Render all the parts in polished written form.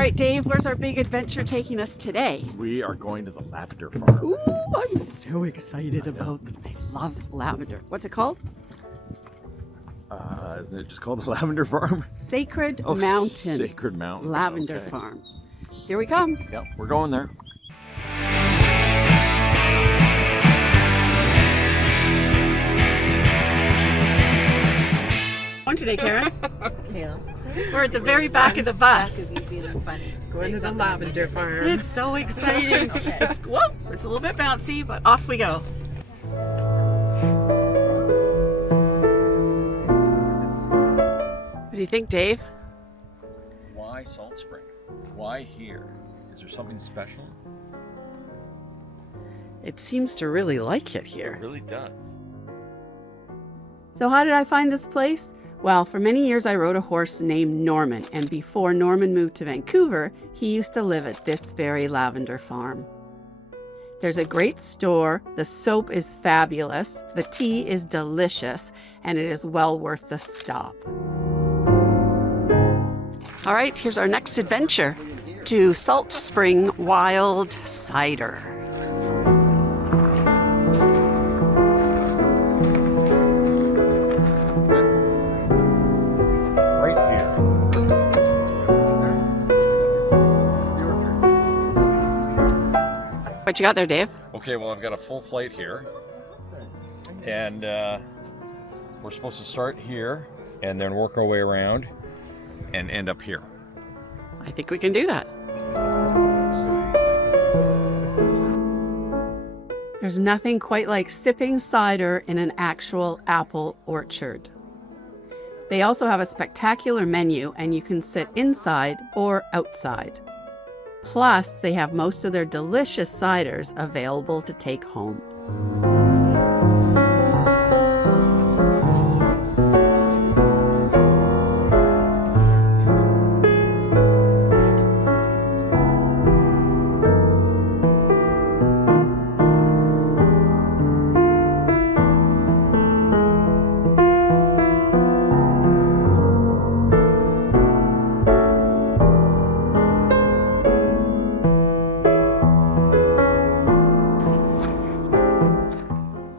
right, Dave, where's our big adventure taking us today? We are going to the lavender farm. Ooh, I'm so excited about it. I love lavender. What's it called? Isn't it just called the lavender farm? Sacred Mountain Sacred Mountain Lavender Farm. Here we come. Yep, we're going there. On today, Karen. Kayla. We're at the very back of the bus. Going to the lavender farm. It's so exciting. Okay. It's a little bit bouncy, but off we go. What do you think, Dave? Why Salt Spring? Why here? Is there something special? It seems to really like it It here. really does. So how did I find this place? Well, for many years I rode a horse named Norman, and before Norman moved to Vancouver, he used to live at this very lavender farm. There's a great store, the soap is fabulous, the tea is delicious, and it is well worth the stop. All right, here's our next adventure to Salt Spring Wild Cider. What you got there, Dave? Okay, well, I've got a full flight here. And we're supposed to start here and then work our way around and end up here. I think we can do that. There's nothing quite like sipping cider in an actual apple orchard. They also have a spectacular menu, and you can sit inside or outside. Plus, they have most of their delicious ciders available to take home.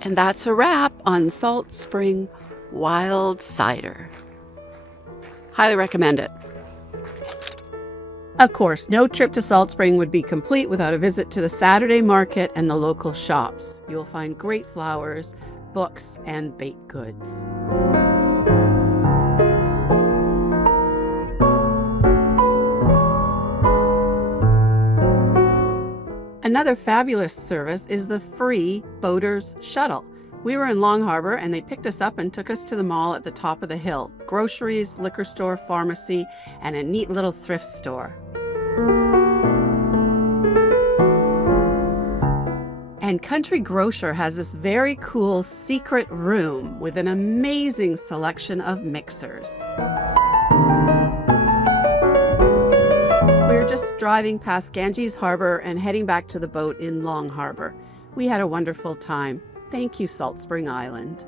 And that's a wrap on Salt Spring Wild Cider. Highly recommend it. Of course, no trip to Salt Spring would be complete without a visit to the Saturday market and the local shops. You will find great flowers, books, and baked goods. Another fabulous service is the free Boaters Shuttle. We were in Long Harbour and they picked us up and took us to the mall at the top of the hill. Groceries, liquor store, pharmacy, and a neat little thrift store. And Country Grocer has this very cool secret room with an amazing selection of mixers. Just driving past Ganges Harbour and heading back to the boat in Long Harbour. We had a wonderful time. Thank you, Salt Spring Island.